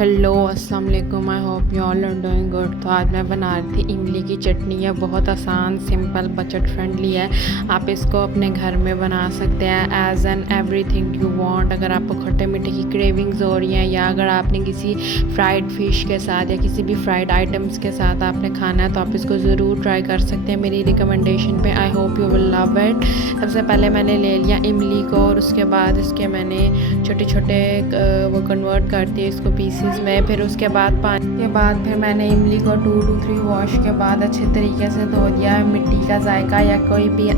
Hello अस्सलाम वालेकुम, I hope you all are doing good. तो आज मैं बना रही थी इमली की चटनी। यह बहुत आसान, सिंपल, बजट फ्रेंडली है। आप इसको अपने घर में बना सकते हैं as an everything you want. अगर आपको खट्टे मीठे की क्रेविंग्स हो रही हैं या अगर आपने किसी फ्राइड फ़िश के साथ या किसी भी फ्राइड आइटम्स के साथ आपने खाना है तो आप इसको ज़रूर ट्राई कर सकते हैं मेरी रिकमेंडेशन पे। आई hope you will love it. सबसे पहले मैंने ले लिया इमली को और उसके बाद इसके मैंने छोटे छोटे वो कन्वर्ट कर दिए इसको पीसेस में। फिर उसके बाद पानी के बाद फिर मैंने इमली को 2 to 3 वॉश के बाद अच्छे तरीके से धो दिया। मिट्टी का जायका या कोई भी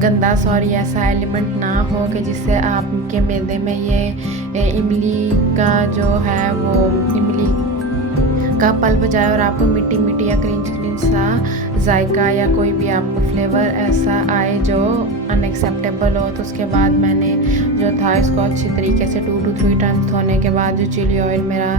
गंदा ऐसा एलिमेंट ना हो कि जिससे आपके मैदे में ये इमली का जो है वो इमली का पल्प जाए और आपको मिट्टी मिट्टी या क्रिंच क्रिंच सा जायका या कोई भी आपको फ्लेवर ऐसा आए जो अनएक्सेप्टेबल हो। तो उसके बाद मैंने जो था इसको अच्छी तरीके से 2 to 3 टाइम्स धोने के बाद जो चिली ऑयल मेरा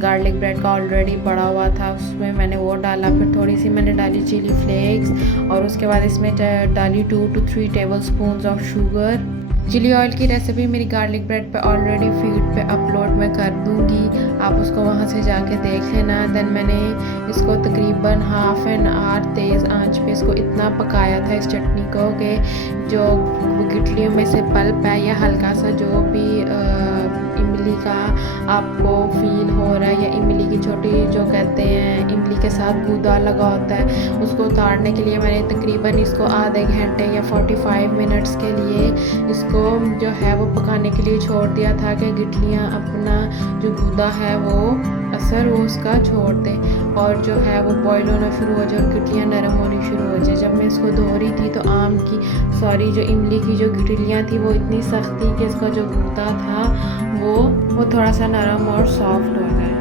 गार्लिक ब्रेड का ऑलरेडी पड़ा हुआ था उसमें मैंने वो डाला। फिर थोड़ी सी मैंने डाली चिली फ्लेक्स और उसके बाद इसमें डाली 2 to 3 tablespoon of sugar. Chilli oil की रेसिपी मेरी गार्लिक ब्रेड पे ऑलरेडी फीड पे अपलोड मैं कर दूंगी, आप उसको वहाँ से जाके देख लेना। देन मैंने इसको तकरीबन हाफ एन आवर तेज़ आंच पे इसको इतना पकाया था इस चटनी को कि जो गिटलियों में से पल्प है या हल्का सा जो भी इमली का आपको फील हो रहा है या इमली की छोटी जो कहते हैं इमली के साथ गूदा लगा होता है उसको उतारने के लिए मैंने तकरीबन इसको आधे घंटे या 45 मिनट्स के लिए इसको जो है वो पकाने के लिए छोड़ दिया था कि गिटलियाँ अपना जो गूदा है वो असर वो उसका छोड़ दें और जो है वो बॉईल होना शुरू हो जाए और गिटलियाँ नरम होनी शुरू हो जाए। जब मैं इसको धो रही थी तो जो इमली की जो गिटलियाँ थी वो इतनी सख्त थी कि इसका जो गूदा था वो थोड़ा सा नरम और सॉफ्ट हो जाए।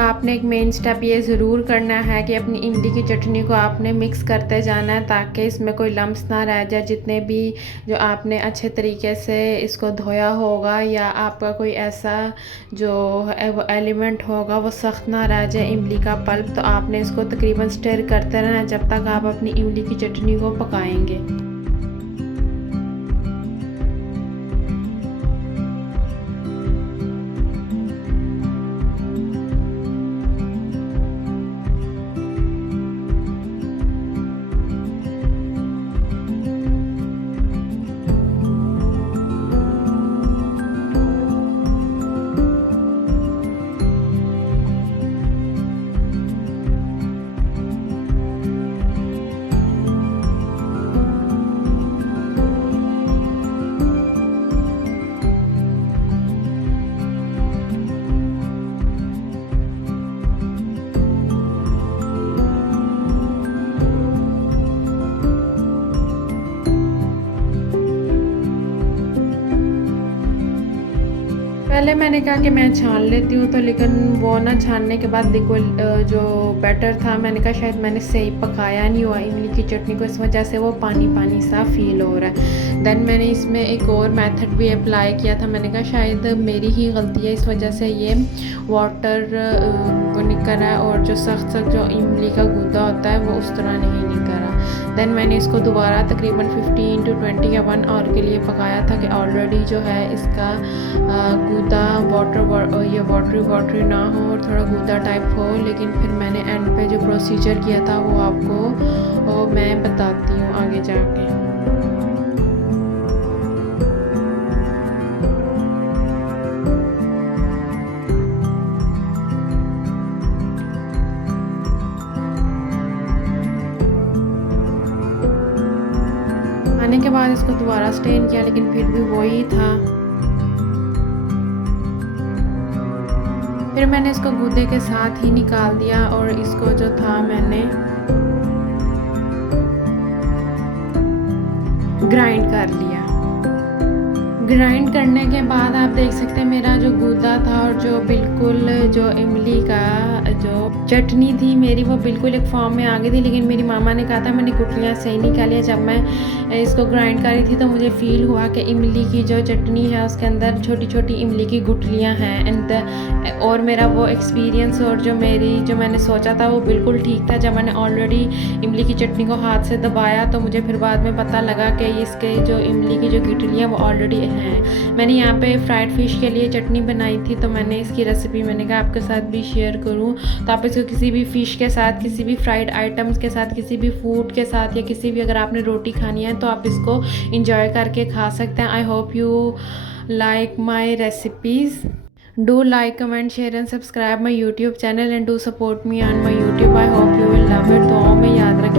आपने एक मेन स्टेप ये ज़रूर करना है कि अपनी इमली की चटनी को आपने मिक्स करते जाना है ताकि इसमें कोई लम्स ना रह जाए। जितने भी जो आपने अच्छे तरीके से इसको धोया होगा या आपका कोई ऐसा जो एलिमेंट होगा वो सख्त ना रह जाए इमली का पल्प, तो आपने इसको तकरीबन स्टर करते रहना जब तक आप अपनी इमली की चटनी को पकाएंगे। पहले मैंने कहा कि मैं छान लेती हूँ तो लेकिन वो ना छानने के बाद देखो जो बैटर था मैंने कहा शायद मैंने सही पकाया नहीं हुआ इमली की चटनी को, इस वजह से वो पानी पानी सा फील हो रहा है। देन मैंने इसमें एक और मेथड भी अप्लाई किया था। मैंने कहा शायद मेरी ही गलती है, इस वजह से ये वाटर वो निकल रहा है और जो सख्त जो इमली का गूदा होता है वो उस तरह नहीं निकल रहा। देन मैंने इसको दोबारा तकरीबन 15 to 20 या 1 आवर के लिए पकाया था कि ऑलरेडी जो है इसका गूदा ये वाटरी ना हो और थोड़ा गूदा टाइप हो। लेकिन फिर मैंने एंड पे जो प्रोसीजर किया था वो आपको मैं बताती हूँ आगे जाके। आने के बाद इसको दोबारा स्टेन किया, लेकिन फिर भी वही था। फिर मैंने इसको गूदे के साथ ही निकाल दिया और इसको जो था मैंने ग्राइंड कर लिया। ग्राइंड करने के बाद आप देख सकते हैं मेरा जो गूदा था और जो बिल्कुल जो इमली का जो चटनी थी मेरी वो बिल्कुल एक फॉर्म में आ गई थी। लेकिन मेरी मामा ने कहा था मैंने गुठलियाँ सही निकाली। जब मैं इसको ग्राइंड कर रही थी तो मुझे फ़ील हुआ कि इमली की जो चटनी है उसके अंदर छोटी छोटी इमली की गुठलियाँ हैं। और मेरा वो एक्सपीरियंस और जो मैंने सोचा था वो बिल्कुल ठीक था। जब मैंने ऑलरेडी इमली की चटनी को हाथ से दबाया तो मुझे फिर बाद में पता लगा कि इसके जो इमली की जो गुठलियाँ वो ऑलरेडी हैं। मैंने यहाँ पे फ्राइड फ़िश के लिए चटनी बनाई थी तो मैंने इसकी रेसिपी मैंने कहा आपके साथ भी शेयर करूँ। तो आप इसको किसी भी फ़िश के साथ, किसी भी फ्राइड आइटम्स के साथ, किसी भी फूड के साथ या किसी भी अगर आपने रोटी खानी है तो आप इसको इंजॉय करके खा सकते हैं। आई hope you like my recipes. Do like, comment, share and subscribe my YouTube channel and do support me on my YouTube. I hope you will love it। दुआओं में याद रखें।